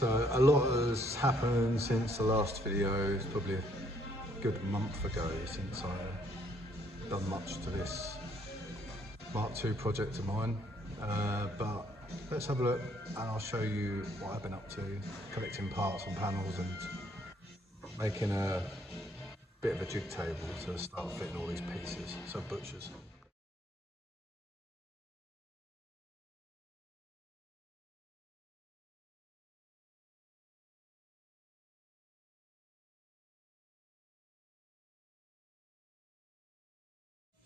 So a lot has happened since the last video. It's probably a good month ago since I've done much to this Mk2 project of mine. But let's have a look and I'll show you what I've been up to, collecting parts and panels and making a bit of a jig table to start fitting all these pieces, so butchers.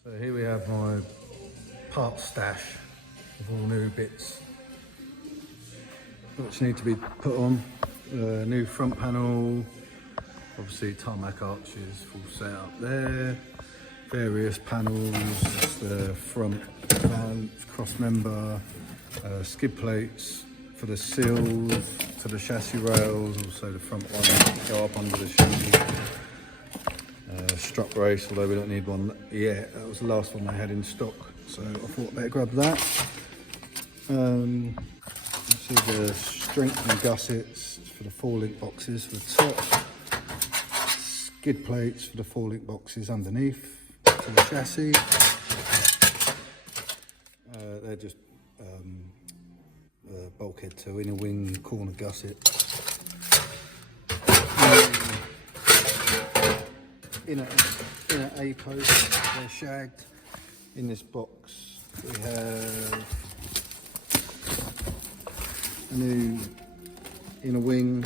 So here we have my part stash of all new bits which need to be put on. New front panel, obviously tarmac arches, full setup there, various panels, the front cross member, skid plates for the sills, to the chassis rails, also the front one go up under the chassis. Strut brace, although we don't need one yet. That was the last one they had in stock, so I thought I'd better grab that. See the strengthening gussets for the 4-link boxes for the top, skid plates for the 4-link boxes underneath to the chassis. They're just Bulkhead 2 inner wing corner gusset. Inner A post, they're shagged. In this box we have a new inner wing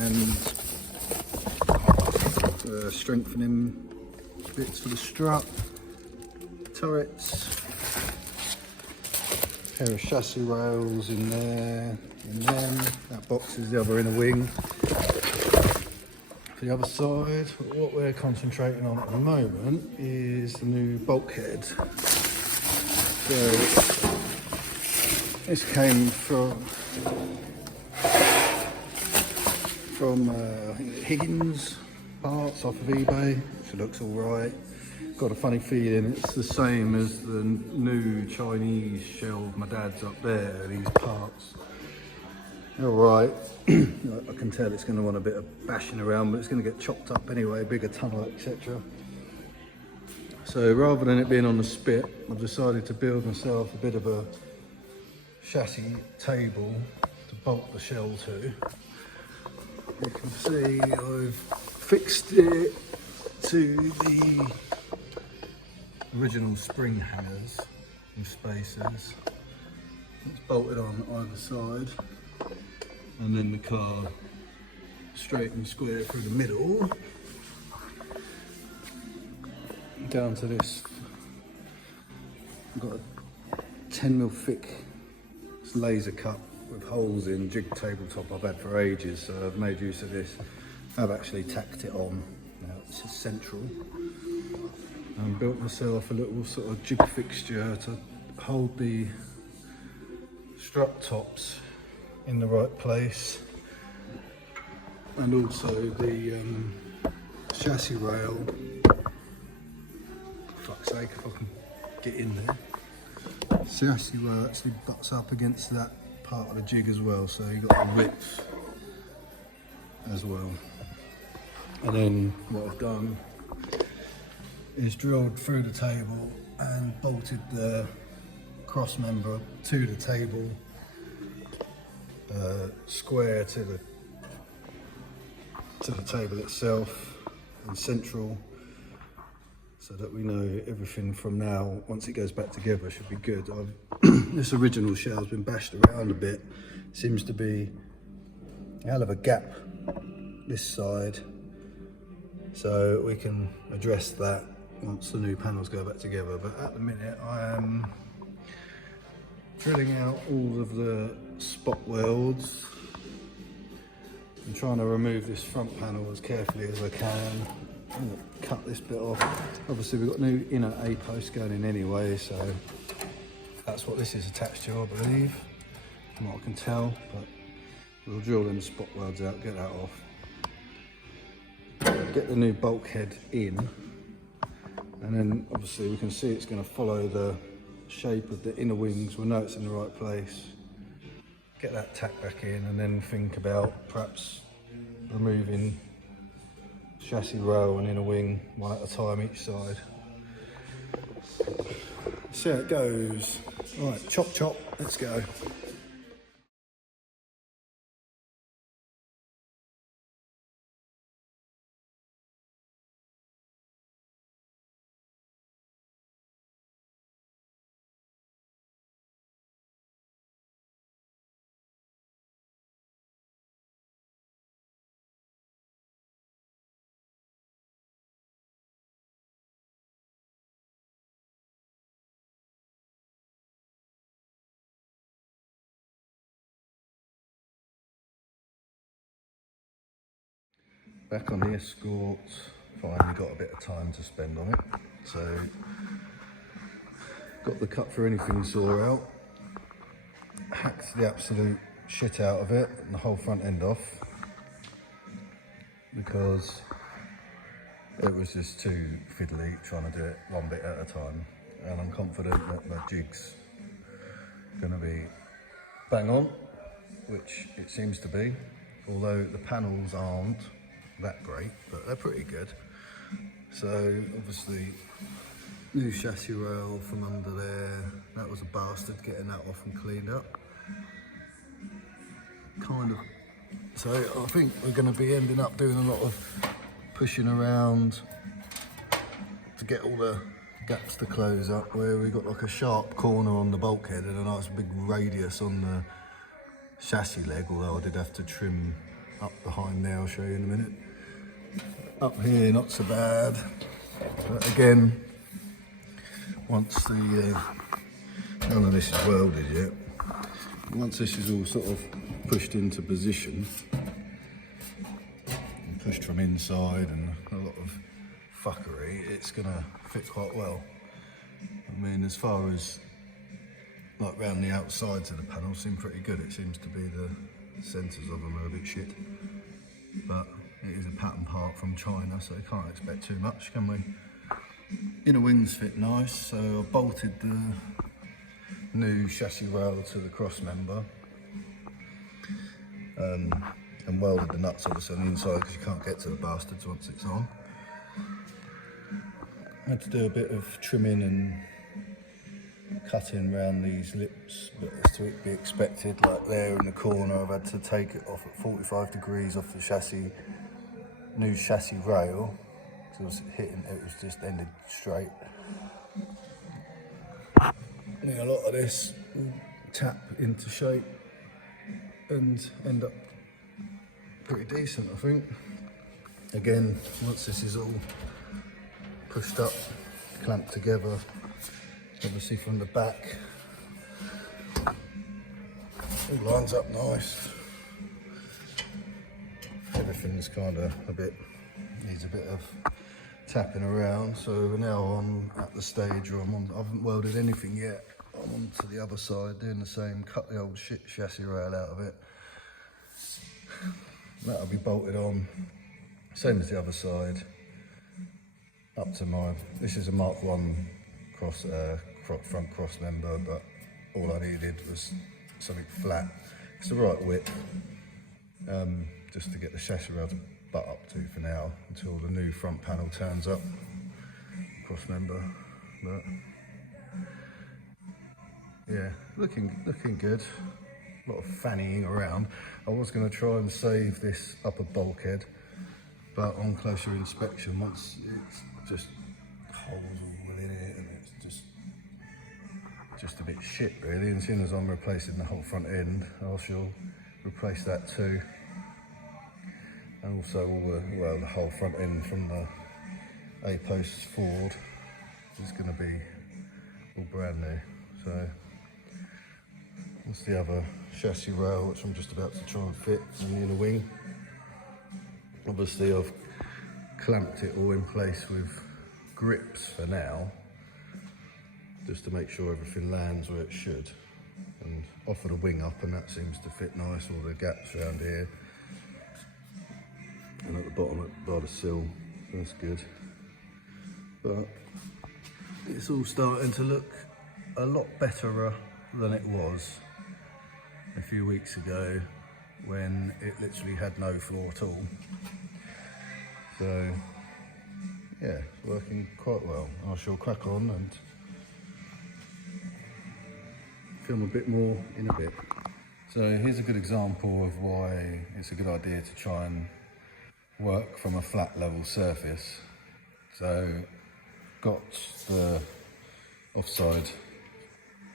and strengthening bits for the strut, turrets, pair of chassis rails in there, and then that box is the other inner wing. The other side, what we're concentrating on at the moment is the new bulkhead. So this came from Higgins parts off of eBay, which looks all right. Got a funny feeling it's the same as the new Chinese shelf my dad's up there, these parts. All right, I can tell it's going to want a bit of bashing around, but it's going to get chopped up anyway, bigger tunnel, etc. So rather than it being on the spit, I've decided to build myself a bit of a chassis table to bolt the shell to. You can see I've fixed it to the original spring hangers with spacers. It's bolted on either side. And then the car straight and square through the middle down to this. I've got a 10mm thick laser cut with holes in jig tabletop I've had for ages, so I've made use of this. I've actually tacked it on. Now it's central. And built myself a little sort of jig fixture to hold the strut tops in the right place, and also the chassis rail. For fuck's sake, if I can get in there. Chassis rail actually butts up against that part of the jig as well, so you've got the width as well. And then what I've done is drilled through the table and bolted the cross member to the table, square to the table itself and central, so that we know everything from now, once it goes back together, should be good. This original shell's been bashed around a bit. Seems to be a hell of a gap this side, so we can address that once the new panels go back together. But at the minute I am drilling out all of the spot welds. I'm trying to remove this front panel as carefully as I can. I'm going to cut this bit off. Obviously we've got new inner A post going in anyway, so that's what this is attached to, I believe, from what I can tell. But we'll drill them spot welds out, get that off, get the new bulkhead in, and then obviously we can see it's going to follow the shape of the inner wings. We'll know it's in the right place. get that tack back in, and then think about perhaps removing chassis rail and inner wing one at a time each side. See how it goes. Right, chop chop, let's go. Back on the Escort, finally got a bit of time to spend on it. So, got the cut for anything saw out, hacked the absolute shit out of it and the whole front end off because it was just too fiddly trying to do it one bit at a time. And I'm confident that my jig's gonna be bang on, which it seems to be, although the panels aren't that great, but they're pretty good. So obviously new chassis rail from under there, that was a bastard getting that off and cleaned up. So I think we're going to be ending up doing a lot of pushing around to get all the gaps to close up, where we got like a sharp corner on the bulkhead and a nice big radius on the chassis leg, although I did have to trim up behind there, I'll show you in a minute. Up here, not so bad, but again, once the, none of this is welded yet, once this is all sort of pushed into position, and pushed from inside and a lot of fuckery, it's gonna fit quite well. I mean, as far as like round the outsides of the panels seem pretty good. It seems to be the centres of them are a bit shit, but it is a pattern part from China, so you can't expect too much, can we? Inner wings fit nice, so I bolted the new chassis rail to the cross member and welded the nuts obviously on the inside because you can't get to the bastards once it's on. I had to do a bit of trimming and cutting around these lips, but as to be expected, like there in the corner I've had to take it off at 45 degrees off the chassis, new chassis rail, because it was hitting, it was just ended straight. And a lot of this will tap into shape and end up pretty decent, I think. Again, once this is all pushed up, clamped together, obviously from the back, all lines up nice. Everything's kind of needs a bit of tapping around. So now I'm at the stage where I haven't welded anything yet. I'm on to the other side doing the same, cut the old shit chassis rail out of it. That'll be bolted on, same as the other side, up to mine. This is a Mark 1 front cross member, but all I needed was something flat. It's the right width, just to get the chassis rail to butt up to for now, until the new front panel turns up, cross member. But yeah, looking good. A lot of fannying around. I was going to try and save this upper bulkhead, but on closer inspection, once it's just holes all in it and it's just a bit shit really, and as soon as I'm replacing the whole front end, I shall replace that too, and also all the whole front end from the A-posts forward is going to be all brand new. So that's the other chassis rail, which I'm just about to try and fit in the inner wing. Obviously I've clamped it all in place with grips for now, just to make sure everything lands where it should, and offer the wing up, and that seems to fit nice, all the gaps around here and at the bottom by the sill, that's good. But it's all starting to look a lot better than it was. a few weeks ago when it literally had no floor at all. So yeah, it's working quite well. I shall crack on and film a bit more in a bit. So here's a good example of why it's a good idea to try and work from a flat level surface. So got the offside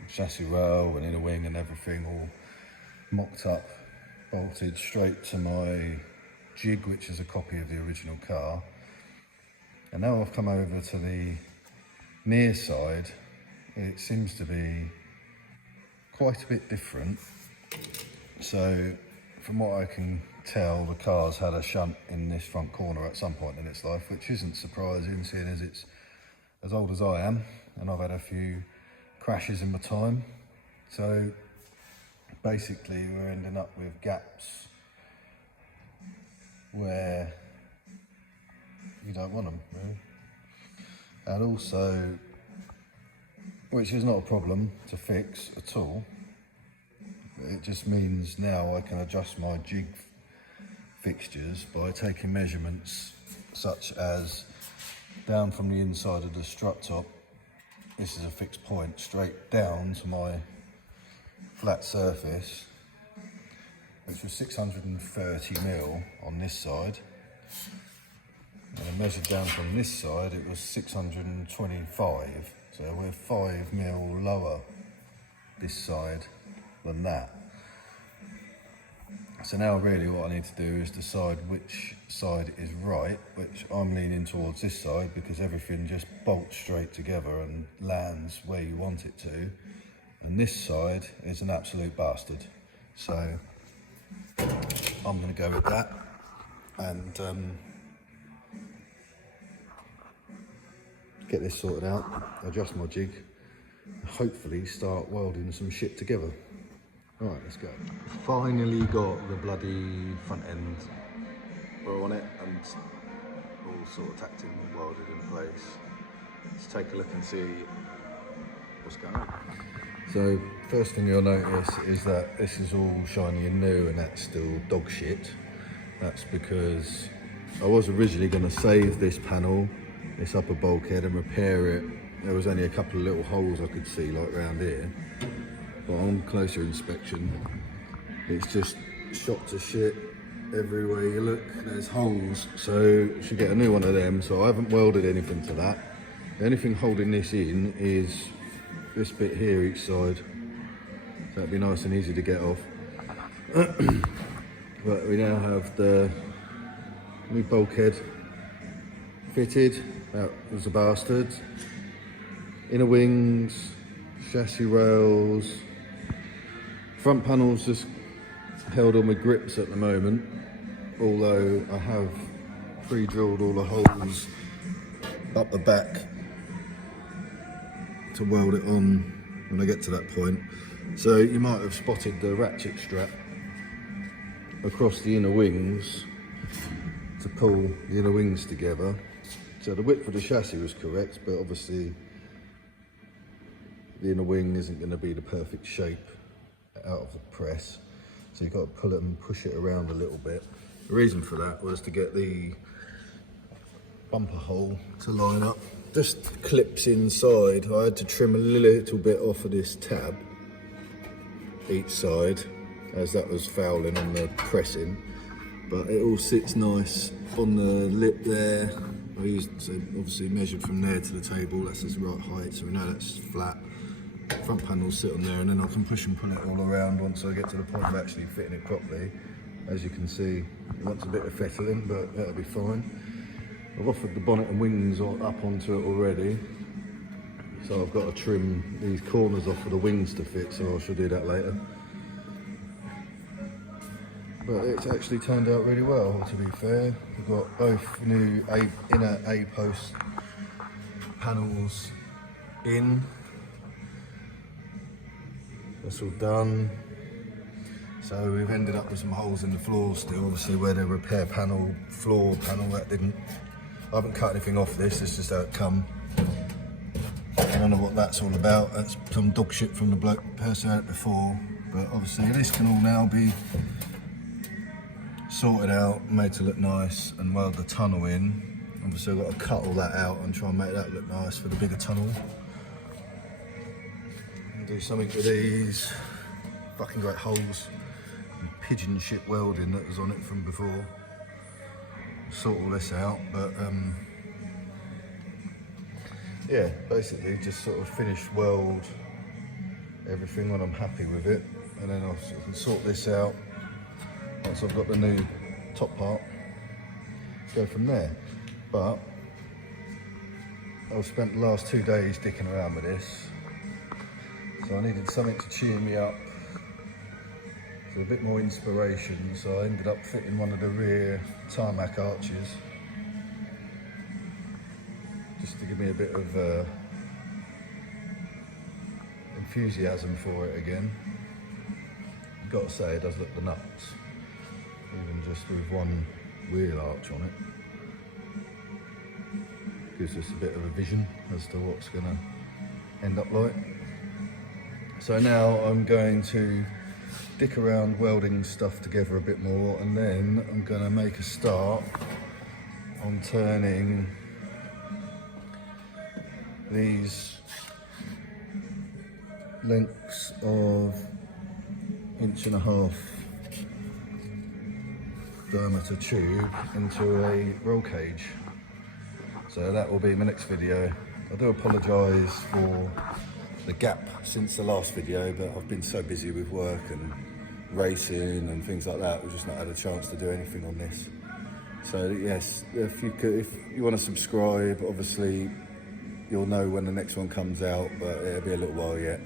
chassis rail and inner wing and everything all mocked up, bolted straight to my jig, which is a copy of the original car. And now I've come over to the near side. It seems to be quite a bit different. So from what I can tell, the car's had a shunt in this front corner at some point in its life, which isn't surprising seeing as it's as old as I am, and I've had a few crashes in my time. So basically we're ending up with gaps where you don't want them, really. And also, which is not a problem to fix at all, it just means now I can adjust my jig fixtures by taking measurements such as down from the inside of the strut top, this is a fixed point, straight down to my flat surface, which was 630mm on this side, and I measured down from this side, it was 625, so we're 5mm lower this side than that. So now really what I need to do is decide which side is right, which I'm leaning towards this side because everything just bolts straight together and lands where you want it to. And this side is an absolute bastard. So I'm going to go with that and get this sorted out, adjust my jig, and hopefully start welding some shit together. Right, let's go. Finally got the bloody front end on it and all sort of tacked in and welded in place. Let's take a look and see what's going on. So first thing you'll notice is that this is all shiny and new and that's still dog shit. That's because I was originally going to save this panel, this upper bulkhead, and repair it. There was only a couple of little holes I could see like around here. But on closer inspection, it's just shot to shit everywhere you look. There's holes, so you should get a new one of them. So I haven't welded anything to that. The only thing holding this in is this bit here each side. So that'd be nice and easy to get off. But we now have the new bulkhead fitted. That was a bastard. Inner wings, chassis rails. Front panel's just held on with grips at the moment, although I have pre-drilled all the holes up the back to weld it on when I get to that point. So you might have spotted the ratchet strap across the inner wings to pull the inner wings together. So the width of the chassis was correct, but obviously the inner wing isn't going to be the perfect shape out of the press, so you've got to pull it and push it around a little bit. The reason for that was to get the bumper hole to line up. Just clips inside. I had to trim a little bit off of this tab each side as that was fouling on the pressing, but it all sits nice on the lip there. I used, so obviously measured from there to the table, that's the right height, so we know that's flat. Front panels sit on there, and then I can push and pull it all around once I get to the point of actually fitting it properly. As you can see, it wants a bit of fettling, but that'll be fine. I've offered the bonnet and wings up onto it already, so I've got to trim these corners off for the wings to fit, so I shall do that later. But it's actually turned out really well, to be fair. We've got both new inner A-post panels in. That's all done. So we've ended up with some holes in the floor still, obviously where the repair panel, floor panel, that didn't, I haven't cut anything off this, it's just how it come. I don't know what that's all about, that's some dog shit from the bloke person out before. But obviously this can all now be sorted out, made to look nice, and weld the tunnel in. Obviously I've got to cut all that out and try and make that look nice for the bigger tunnel. And do something with these fucking great holes and pigeon shit welding that was on it from before. Sort all this out, but yeah, basically just sort of finish weld everything when I'm happy with it, and then I can sort this out once I've got the new top part, go from there. But I've spent the last 2 days dicking around with this, so I needed something to cheer me up, so a bit more inspiration. So I ended up fitting one of the rear tarmac arches, just to give me a bit of enthusiasm for it again. I've got to say, it does look the nuts, even just with one wheel arch on it. Gives us a bit of a vision as to what's going to end up like. So now I'm going to dick around welding stuff together a bit more, and then I'm going to make a start on turning these lengths of 1.5" diameter tube into a roll cage. So that will be my next video. I do apologise for the gap since the last video, but I've been so busy with work and racing and things like that, we've just not had a chance to do anything on this. So yes, if you want to subscribe, obviously you'll know when the next one comes out, but it'll be a little while yet.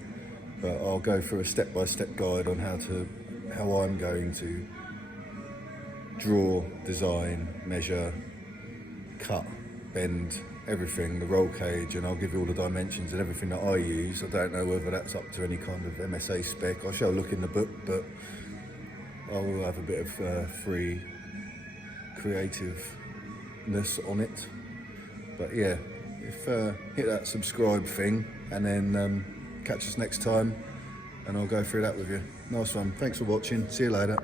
But I'll go through a step-by-step guide on how I'm going to draw, design, measure, cut, bend, everything, the roll cage, and I'll give you all the dimensions and everything that I use. I don't know whether that's up to any kind of MSA spec. I shall look in the book, but I will have a bit of free creativeness on it. But yeah, hit that subscribe thing, and then catch us next time, and I'll go through that with you. Nice one. Thanks for watching. See you later.